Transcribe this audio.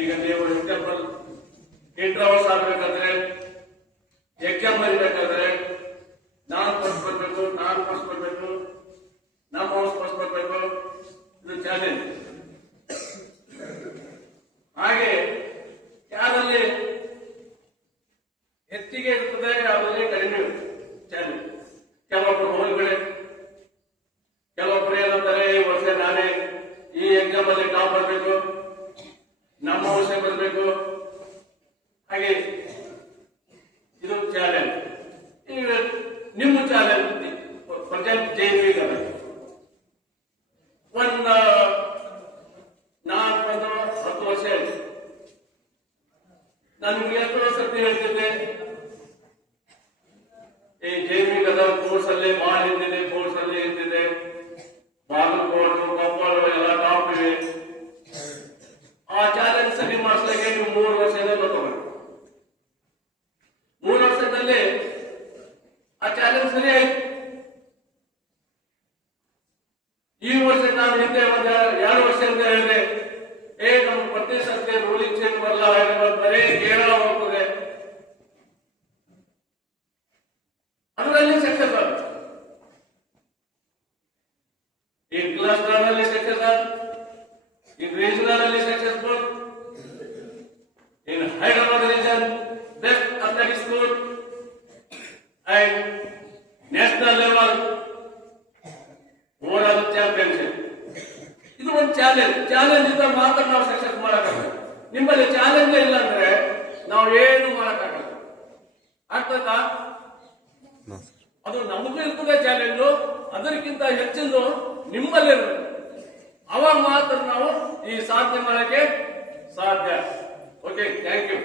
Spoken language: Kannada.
ಈಗ ನೀವು ಎಕ್ಸಾಂಪಲ್ ಇಂಟ್ರವರ್ಸ್ ಆಗ್ಬೇಕಾದ್ರೆ ಎಕ್ಸಾಮ್ ಬರೀಬೇಕಾದ್ರೆ ನಾನು ಫಸ್ಟ್ ಬರ್ಬೇಕು, ನಾನು ಫಸ್ಟ್ ಬರ್ಬೇಕು, ನಮ್ಮ ಹೌಸ್ ಫಸ್ಟ್ ಬರ್ಬೇಕು, ಇದು ಚಾಲೆಂಜ್. ಹಾಗೆ ಯಾರಲ್ಲಿ ಹೆಚ್ಚಿಗೆ ಇರ್ತದೆ ಯಾರಲ್ಲಿ ಕಡಿಮೆ ಚಾಲೆಂಜ್. ಕೆಲವೊಬ್ಬರು ಹೋಲ್ಗಳೇ, ಕೆಲವೊಬ್ಬರು ಏನಂತಾರೆ ಈ ವರ್ಷ ನಾನೇ ಈ ಎಕ್ಸಾಮ್ ಅಲ್ಲಿ ಟಾಪ್ ಬರಬೇಕು, ನಮ್ಮ ವರ್ಷ ಬರಬೇಕು. ಹಾಗೆ ಇದು ಚಾಲೆಂಜ್. ಈಗ ನಿಮ್ಮ ಚಾಲೆಂಜ್ ಪ್ರೆಸೆಂಟ್ ಜೈವಿಗೆ ಒಂದು ನಾನು 10 ವರ್ಷ ಆಯ್ತು. ನನ್ಗೆ ಎಷ್ಟು ಸರ್ತಿ ಹೇಳ್ತಿದ್ದೆ ಈ ಜೈವಿಕದ ಕೋರ್ಸ್ ಅಲ್ಲಿ ಬಾಳ್ ಇದ್ದಿದೆ, ಕೋರ್ಸ್ ಅಲ್ಲಿ ಇದ್ದಿದೆ, ಬಾಗಲಕೋಟು ಕೊಪ್ಪಳ ಎಲ್ಲ ಟಾಪ್ ಇದೆ. ಆ ಚಾಲೆಂಜ್ ಸರಿ ಮಾಡಿಸ್ಲಿಕ್ಕೆ ನೀವು 3 ವರ್ಷದಿಂದ ತಗೋಬೇಕು. 3 ವರ್ಷದಲ್ಲಿ ಆ ಚಾಲೆಂಜ್ ಸರಿ ಆಯ್ತು. ಈ ವರ್ಷ ನಾನು ಹಿಂದೆ ಒಂದು 2 ವರ್ಷದಿಂದ ಹೇಳಿದೆ, ನಮ್ಮ ಪ್ರತಿ ಸರ್ತಿ ರೂಲಿಂಗ್ ಚೇಂಜ್ ಬರಲ್ಲ, ಬರೀ ಕೇರಳ ಹೋಗ್ತದೆ. ಅದರಲ್ಲಿ ಸಕ್ಸಸ್ ಆಗುತ್ತೆ. ಇನ್ ಕ್ಲಸ್ಟರ್ ಅಲ್ಲಿ ಸಕ್ಸಸ್ ಆಗುತ್ತೆ, ಇನ್ ರೀಜನಲ್ ಅಲ್ಲಿ successful, in Hyderabad region best athletic school and national level over championship. ಇದು ಒಂದು ಚಾಲೆಂಜ್ ಇದ್ದಾಗ ಮಾತ್ರ ನಾವು ಸಕ್ಸಸ್ ಮಾಡಕ್ಕಾಗಲ್ಲ. ನಿಮ್ಮಲ್ಲಿ ಚಾಲೆಂಜ್ ಇಲ್ಲ ಅಂದ್ರೆ ನಾವು ಏನು ಮಾಡಕ್ಕಾಗಲ್ಲ. ಆಗ್ತದ? ಅದು ನಮಗೂ ಇರ್ತದೆ ಚಾಲೆಂಜು, ಅದಕ್ಕಿಂತ ಹೆಚ್ಚಿನ ನಿಮ್ಮಲ್ಲಿರುತ್ತೆ. ಅವಾಗ ಮಾತ್ರ ನಾವು ಈ ಸಾಧನೆ ಮಾಡಕ್ಕೆ ಸಾಧ್ಯ. Okay, thank you.